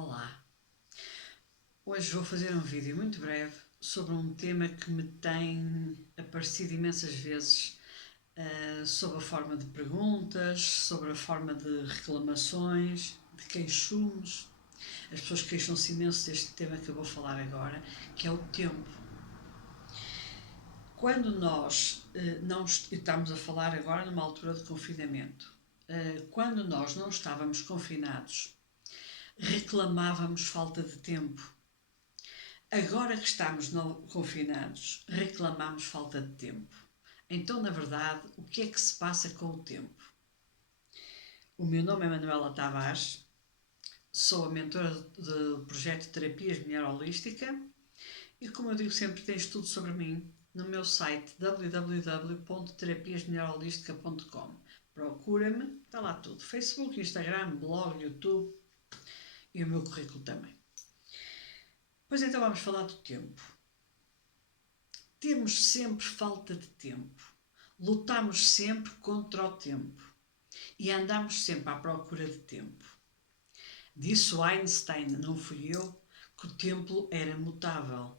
Olá! Hoje vou fazer um vídeo muito breve sobre um tema que me tem aparecido imensas vezes, sobre a forma de perguntas, sobre a forma de reclamações, de queixumes. As pessoas queixam-se imenso deste tema que eu vou falar agora, que é o tempo. Quando nós não estamos a falar agora numa altura de confinamento, quando nós não estávamos confinados, reclamávamos falta de tempo. Agora que estamos confinados, reclamamos falta de tempo. Então, na verdade, o que é que se passa com o tempo? O meu nome é Manuela Tavares, sou a mentora do projeto de Terapias de Mulher Holística e, como eu digo sempre, tens tudo sobre mim no meu site www.terapiasmulherholística.com. Procura-me, está lá tudo: Facebook, Instagram, blog, YouTube e o meu currículo também. Pois então vamos falar do tempo. Temos sempre falta de tempo. Lutamos sempre contra o tempo. E andamos sempre à procura de tempo. Disse Einstein, não fui eu, que o tempo era mutável.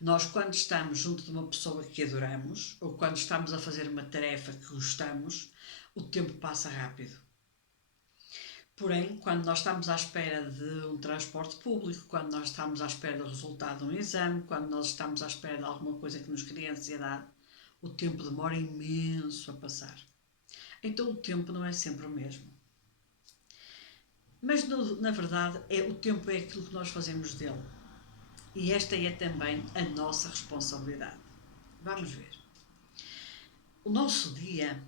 Nós, quando estamos junto de uma pessoa que adoramos, ou quando estamos a fazer uma tarefa que gostamos, o tempo passa rápido. Porém, quando nós estamos à espera de um transporte público, quando nós estamos à espera do resultado de um exame, quando nós estamos à espera de alguma coisa que nos cria ansiedade, o tempo demora imenso a passar. Então o tempo não é sempre o mesmo. Mas na verdade o tempo é aquilo que nós fazemos dele. E esta é também a nossa responsabilidade. Vamos ver. O nosso dia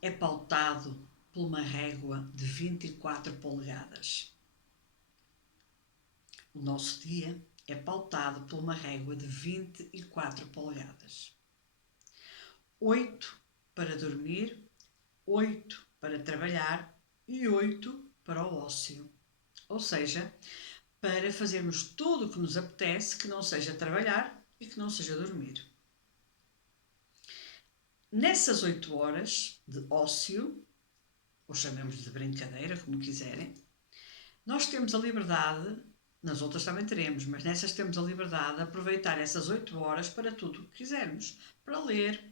é pautado por uma régua de 24 polegadas. O nosso dia é pautado por uma régua de 24 polegadas. 8 para dormir, 8 para trabalhar e 8 para o ócio. Ou seja, para fazermos tudo o que nos apetece, que não seja trabalhar e que não seja dormir. Nessas 8 horas de ócio, ou chamemos de brincadeira, como quiserem, nós temos a liberdade, nas outras também teremos, mas nessas temos a liberdade de aproveitar essas 8 horas para tudo o que quisermos. Para ler,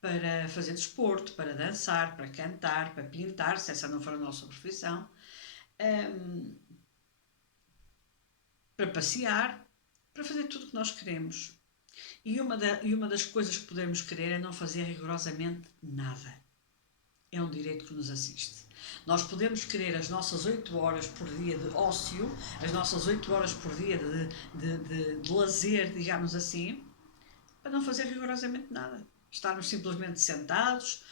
para fazer desporto, para dançar, para cantar, para pintar, se essa não for a nossa profissão, para passear, para fazer tudo o que nós queremos. E uma das coisas que podemos querer é não fazer rigorosamente nada. É um direito que nos assiste. Nós podemos querer as nossas 8 horas por dia de ócio, as nossas 8 horas por dia de lazer, digamos assim, para não fazer rigorosamente nada. Estarmos simplesmente sentados,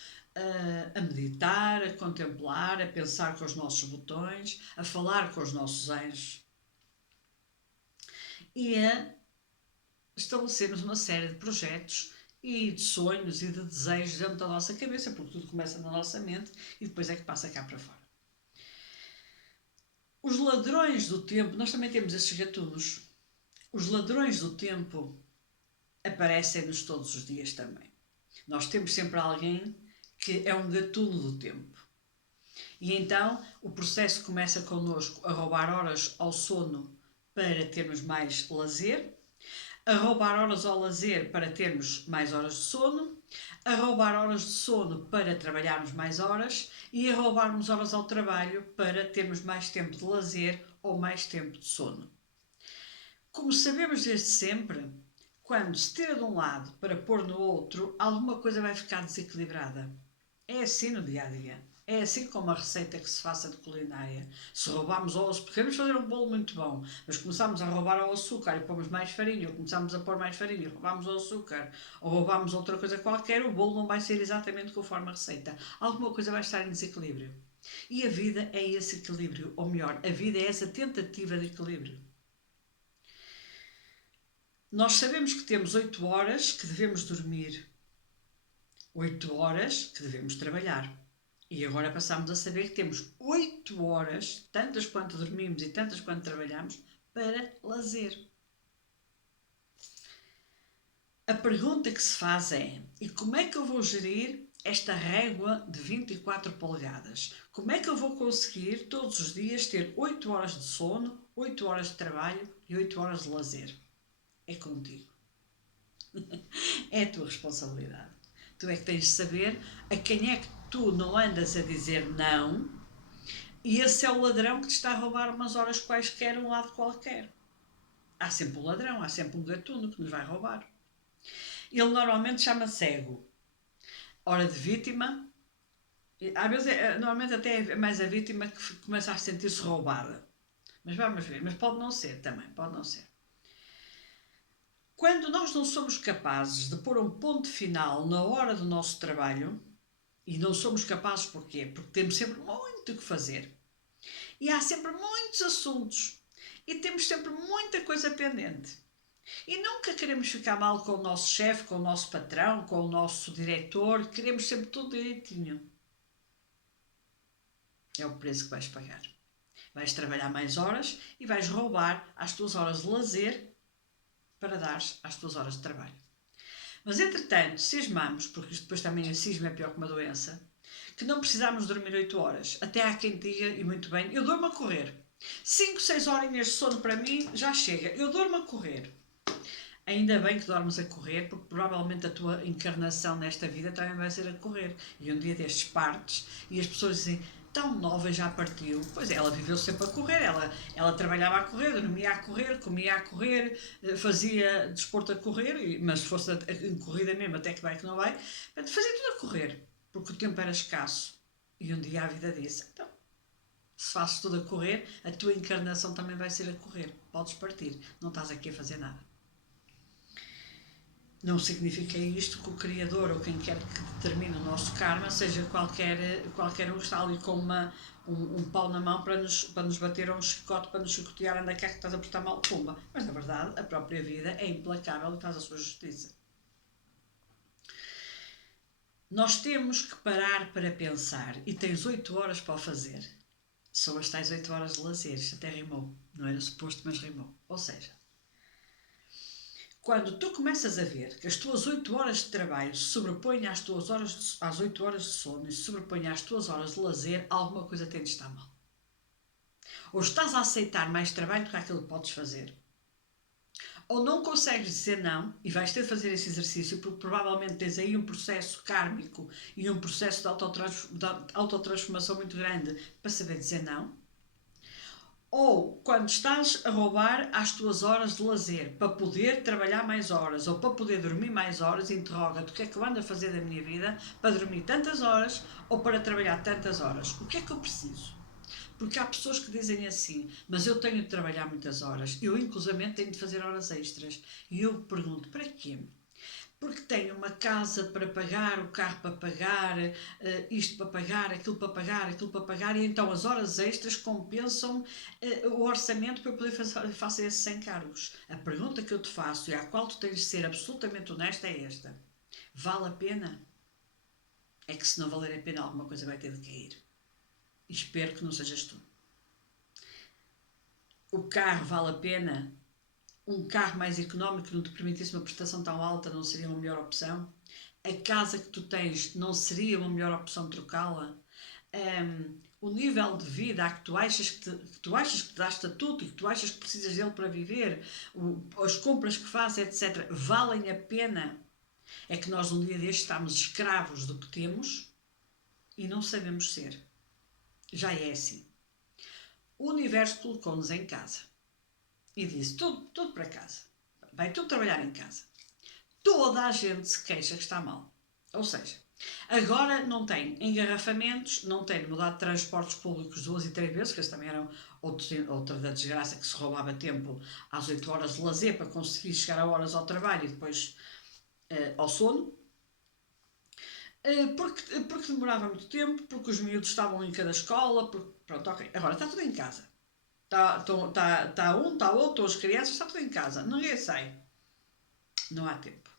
a meditar, a contemplar, a pensar com os nossos botões, a falar com os nossos anjos e a estabelecermos uma série de projetos e de sonhos e de desejos dentro da nossa cabeça, porque tudo começa na nossa mente e depois é que passa cá para fora. Os ladrões do tempo, nós também temos esses gatunos. Os ladrões do tempo aparecem-nos todos os dias também. Nós temos sempre alguém que é um gatuno do tempo. E então o processo começa connosco a roubar horas ao sono para termos mais lazer, a roubar horas ao lazer para termos mais horas de sono, a roubar horas de sono para trabalharmos mais horas e a roubarmos horas ao trabalho para termos mais tempo de lazer ou mais tempo de sono. Como sabemos desde sempre, quando se tira de um lado para pôr no outro, alguma coisa vai ficar desequilibrada. É assim no dia-a-dia. É assim como a receita que se faça de culinária. Se roubarmos o açúcar, queremos fazer um bolo muito bom, mas começamos a roubar o açúcar e pomos mais farinha, ou começamos a pôr mais farinha e roubamos o açúcar, ou roubamos outra coisa qualquer, o bolo não vai ser exatamente conforme a receita. Alguma coisa vai estar em desequilíbrio. E a vida é esse equilíbrio, ou melhor, a vida é essa tentativa de equilíbrio. Nós sabemos que temos 8 horas que devemos dormir, 8 horas que devemos trabalhar. E agora passamos a saber que temos 8 horas, tantas quanto dormimos e tantas quanto trabalhamos, para lazer. A pergunta que se faz é: e como é que eu vou gerir esta régua de 24 polegadas. Como é que eu vou conseguir todos os dias ter 8 horas de sono, 8 horas de trabalho e 8 horas de lazer? É contigo. É a tua responsabilidade. Tu é que tens de saber a quem é que tu não andas a dizer não, e esse é o ladrão que te está a roubar umas horas quaisquer, um lado qualquer. Há sempre um ladrão, há sempre um gatuno que nos vai roubar. Ele normalmente chama-se ego. Hora de vítima, às vezes, normalmente até é mais a vítima que começa a sentir-se roubada. Mas vamos ver, mas pode não ser também, pode não ser. Quando nós não somos capazes de pôr um ponto final na hora do nosso trabalho, e não somos capazes porquê? Porque temos sempre muito que fazer. E há sempre muitos assuntos. E temos sempre muita coisa pendente. E nunca queremos ficar mal com o nosso chefe, com o nosso patrão, com o nosso diretor. Queremos sempre tudo direitinho. É o preço que vais pagar. Vais trabalhar mais horas e vais roubar as tuas horas de lazer para dar às tuas horas de trabalho. Mas entretanto, cismamos, porque isto depois também a cisma é pior que uma doença, que não precisamos dormir 8 horas. Até há quem diga, e muito bem, eu durmo a correr. 5, 6 horinhas de sono para mim já chega. Eu durmo a correr. Ainda bem que dormes a correr, porque provavelmente a tua encarnação nesta vida também vai ser a correr. E um dia destes partes, e as pessoas dizem, tão nova já partiu. Pois é, ela viveu sempre a correr, ela trabalhava a correr, dormia a correr, comia a correr, fazia desporto a correr, mas se fosse em corrida mesmo, até que vai que não vai, fazia tudo a correr, porque o tempo era escasso. E um dia a vida disse, então, se fazes tudo a correr, a tua encarnação também vai ser a correr. Podes partir, não estás aqui a fazer nada. Não significa isto que o Criador ou quem quer que determine o nosso karma seja qualquer um que está ali com um pau na mão para nos bater ou um chicote para nos chicotear, anda cá que estás a prestar mal, pumba. Mas na verdade a própria vida é implacável e faz a sua justiça. Nós temos que parar para pensar e tens 8 horas para o fazer. São as tais 8 horas de lazer, isto até rimou, não era suposto, mas rimou. Ou seja, quando tu começas a ver que as tuas 8 horas de trabalho se sobrepõem às 8 horas de sono e se sobrepõem às tuas horas de lazer, alguma coisa tem de estar mal. Ou estás a aceitar mais trabalho do que aquilo que podes fazer, ou não consegues dizer não e vais ter de fazer esse exercício porque provavelmente tens aí um processo kármico e um processo de autotransformação muito grande para saber dizer não. Ou quando estás a roubar as tuas horas de lazer para poder trabalhar mais horas ou para poder dormir mais horas, interroga-te o que é que eu ando a fazer da minha vida para dormir tantas horas ou para trabalhar tantas horas. O que é que eu preciso? Porque há pessoas que dizem assim, mas eu tenho de trabalhar muitas horas, eu inclusivamente tenho de fazer horas extras. E eu pergunto, para quê? Porque tenho uma casa para pagar, o carro para pagar, isto para pagar, aquilo para pagar, aquilo para pagar, e então as horas extras compensam o orçamento para eu poder fazer esses encargos. A pergunta que eu te faço e à qual tu tens de ser absolutamente honesta é esta: vale a pena? É que se não valer a pena alguma coisa vai ter de cair. E espero que não sejas tu. O carro vale a pena? Um carro mais económico que não te permitisse uma prestação tão alta não seria uma melhor opção? A casa que tu tens não seria uma melhor opção trocá-la? O nível de vida a que tu achas que te dá estatuto e que tu achas que precisas dele para viver, as compras que fazes, etc., valem a pena? É que nós um dia destes estamos escravos do que temos e não sabemos ser. Já é assim. O universo colocou-nos em casa e disse tudo para casa. Vai tudo trabalhar em casa. Toda a gente se queixa que está mal. Ou seja, agora não tem engarrafamentos, não tem de mudar de transportes públicos 2 e 3 vezes, que esse também era outra da desgraça, que se roubava tempo às 8 horas de lazer para conseguir chegar a horas ao trabalho e depois ao sono. Porque demorava muito tempo, porque os miúdos estavam em cada escola, pronto, ok. Agora está tudo em casa. Está um, está outro, as crianças, está tudo em casa. Ninguém sai. Não há tempo.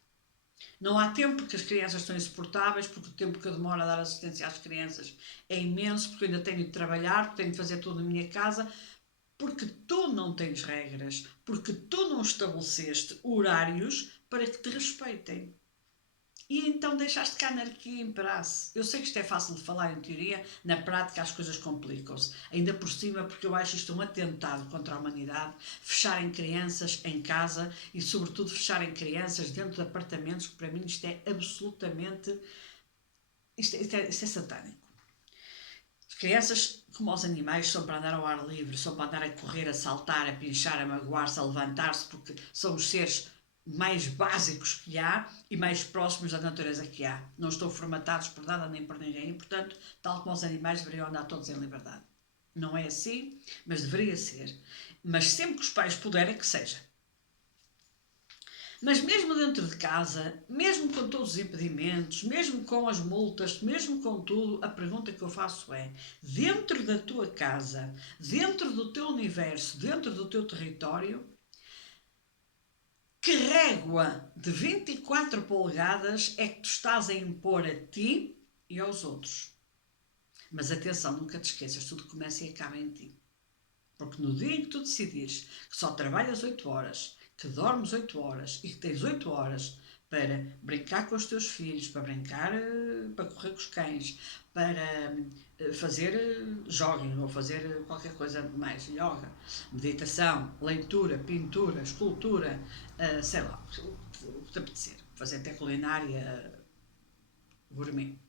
Não há tempo porque as crianças estão insuportáveis, porque o tempo que eu demoro a dar assistência às crianças é imenso, porque eu ainda tenho de trabalhar, porque tenho de fazer tudo na minha casa, porque tu não tens regras, porque tu não estabeleceste horários para que te respeitem. E então deixaste que a anarquia imperasse. Eu sei que isto é fácil de falar em teoria, na prática as coisas complicam-se. Ainda por cima, porque eu acho isto um atentado contra a humanidade, fecharem crianças em casa e, sobretudo, fecharem crianças dentro de apartamentos, que para mim isto é absolutamente. Isto é satânico. As crianças, como os animais, são para andar ao ar livre, são para andar a correr, a saltar, a pinchar, a magoar-se, a levantar-se, porque são os seres mais básicos que há e mais próximos da natureza que há. Não estão formatados por nada nem por ninguém e, portanto, tal como os animais, deveriam andar todos em liberdade. Não é assim, mas deveria ser. Mas sempre que os pais puderem, que seja. Mas mesmo dentro de casa, mesmo com todos os impedimentos, mesmo com as multas, mesmo com tudo, a pergunta que eu faço é: dentro da tua casa, dentro do teu universo, dentro do teu território, que régua de 24 polegadas é que tu estás a impor a ti e aos outros? Mas atenção, nunca te esqueças, tudo começa e acaba em ti. Porque no dia em que tu decidires que só trabalhas 8 horas, que dormes 8 horas e que tens 8 horas para brincar com os teus filhos, para brincar, para correr com os cães, para fazer jogging ou fazer qualquer coisa mais, yoga, meditação, leitura, pintura, escultura, sei lá, o que te apetecer, fazer até culinária gourmet.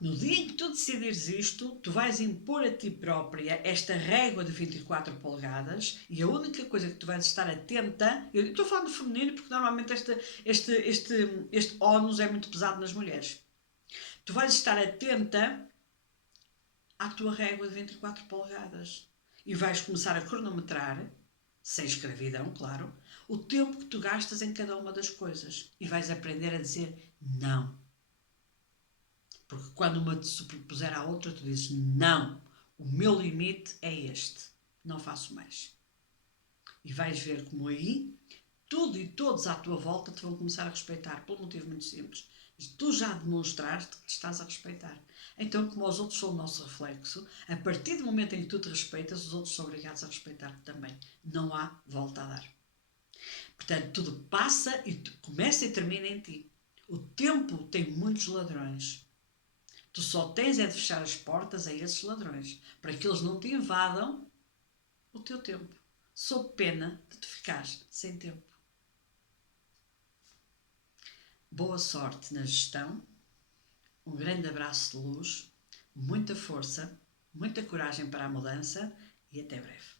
No dia em que tu decidires isto, tu vais impor a ti própria esta régua de 24 polegadas e a única coisa que tu vais estar atenta, eu estou falando de feminino porque normalmente este ónus é muito pesado nas mulheres. Tu vais estar atenta à tua régua de 24 polegadas e vais começar a cronometrar, sem escravidão, claro, o tempo que tu gastas em cada uma das coisas e vais aprender a dizer não. Porque quando uma te superpuser à outra, tu dizes: não, o meu limite é este, não faço mais. E vais ver como aí tudo e todos à tua volta te vão começar a respeitar, por um motivo muito simples. Tu já demonstraste que te estás a respeitar. Então, como os outros são o nosso reflexo, a partir do momento em que tu te respeitas, os outros são obrigados a respeitar-te também. Não há volta a dar. Portanto, tudo passa e começa e termina em ti. O tempo tem muitos ladrões. Tu só tens é de fechar as portas a esses ladrões, para que eles não te invadam o teu tempo, sob pena de tu ficares sem tempo. Boa sorte na gestão, um grande abraço de luz, muita força, muita coragem para a mudança e até breve.